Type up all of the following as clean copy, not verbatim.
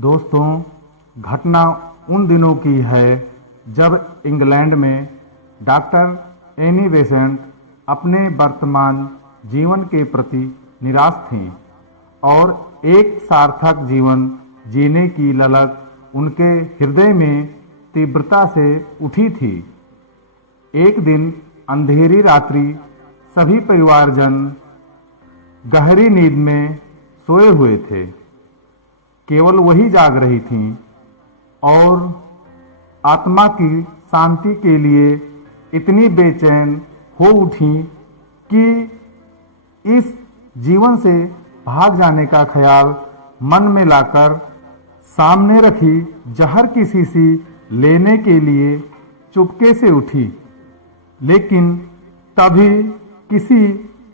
दोस्तों, घटना उन दिनों की है जब इंग्लैंड में डॉक्टर एनी बेसेंट अपने वर्तमान जीवन के प्रति निराश थीं और एक सार्थक जीवन जीने की ललक उनके हृदय में तीव्रता से उठी थी। एक दिन अंधेरी रात्रि सभी परिवारजन गहरी नींद में सोए हुए थे। केवल वही जाग रही थीं और आत्मा की शांति के लिए इतनी बेचैन हो उठी कि इस जीवन से भाग जाने का ख्याल मन में लाकर सामने रखी जहर की शीशी लेने के लिए चुपके से उठी। लेकिन तभी किसी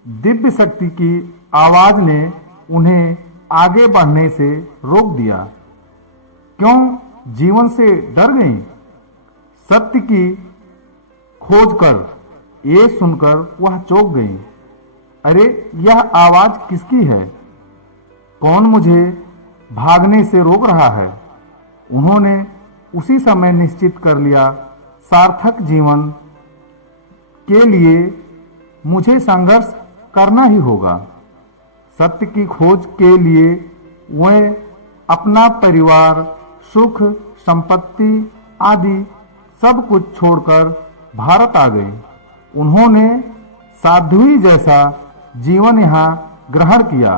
दिव्य शक्ति की आवाज ने उन्हें आगे बढ़ने से रोक दिया। क्यों जीवन से डर गईं? सत्य की खोज कर ये सुनकर वह चौंक गईं। अरे, यह आवाज किसकी है? कौन मुझे भागने से रोक रहा है? उन्होंने उसी समय निश्चित कर लिया, सार्थक जीवन के लिए मुझे संघर्ष करना ही होगा। सत्य की खोज के लिए वे अपना परिवार, सुख, संपत्ति आदि सब कुछ छोड़कर भारत आ गए। उन्होंने साध्वी जैसा जीवन यहाँ ग्रहण किया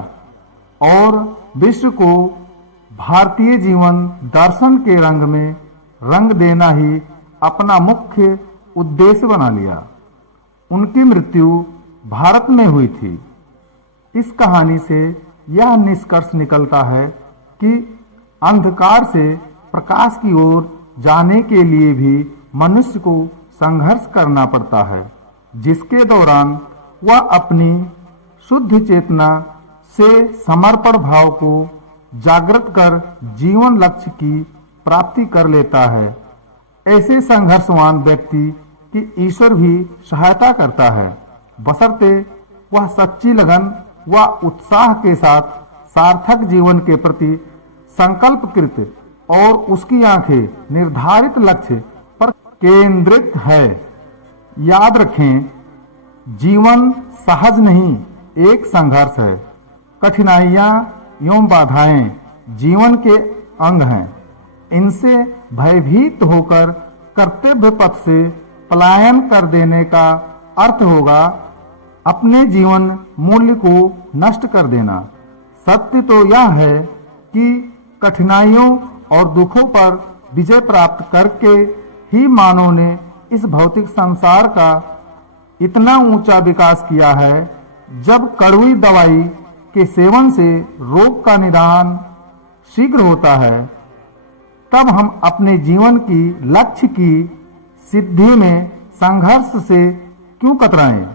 और विश्व को भारतीय जीवन दर्शन के रंग में रंग देना ही अपना मुख्य उद्देश्य बना लिया। उनकी मृत्यु भारत में हुई थी। इस कहानी से यह निष्कर्ष निकलता है कि अंधकार से प्रकाश की ओर जाने के लिए भी मनुष्य को संघर्ष करना पड़ता है, जिसके दौरान वह अपनी शुद्ध चेतना से समर्पण भाव को जागृत कर जीवन लक्ष्य की प्राप्ति कर लेता है। ऐसे संघर्षवान व्यक्ति की ईश्वर भी सहायता करता है, बशर्ते वह सच्ची लगन व उत्साह के साथ सार्थक जीवन के प्रति संकल्पकृत और उसकी आंखें निर्धारित लक्ष्य पर केंद्रित है। याद रखें, जीवन सहज नहीं, एक संघर्ष है। कठिनाइयां एवं बाधाएं जीवन के अंग हैं। इनसे भयभीत होकर कर्तव्य पथ से पलायन कर देने का अर्थ होगा अपने जीवन मूल्य को नष्ट कर देना। सत्य तो यह है कि कठिनाइयों और दुखों पर विजय प्राप्त करके ही मानव ने इस भौतिक संसार का इतना ऊंचा विकास किया है। जब कड़वी दवाई के सेवन से रोग का निदान शीघ्र होता है, तब हम अपने जीवन की लक्ष्य की सिद्धि में संघर्ष से क्यों कतराएं?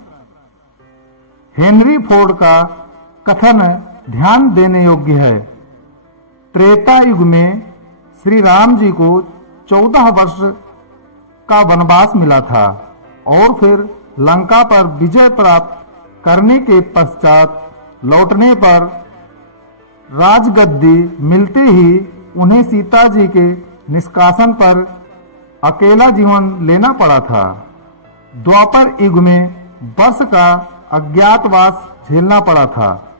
हेनरी फोर्ड का कथन ध्यान देने योग्य है। त्रेता युग में श्री राम जी को 14 वर्ष का वनवास मिला था और फिर लंका पर विजय प्राप्त करने के पश्चात लौटने पर राजगद्दी मिलते ही उन्हें सीता जी के निष्कासन पर अकेला जीवन लेना पड़ा था। द्वापर युग में वर्ष का अज्ञातवास झेलना पड़ा था।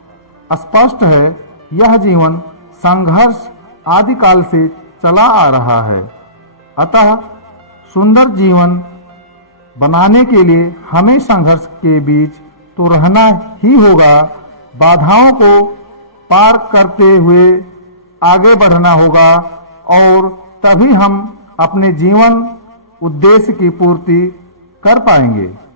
स्पष्ट है, यह जीवन संघर्ष आदिकाल से चला आ रहा है। अतः सुंदर जीवन बनाने के लिए हमें संघर्ष के बीच तो रहना ही होगा, बाधाओं को पार करते हुए आगे बढ़ना होगा और तभी हम अपने जीवन उद्देश्य की पूर्ति कर पाएंगे।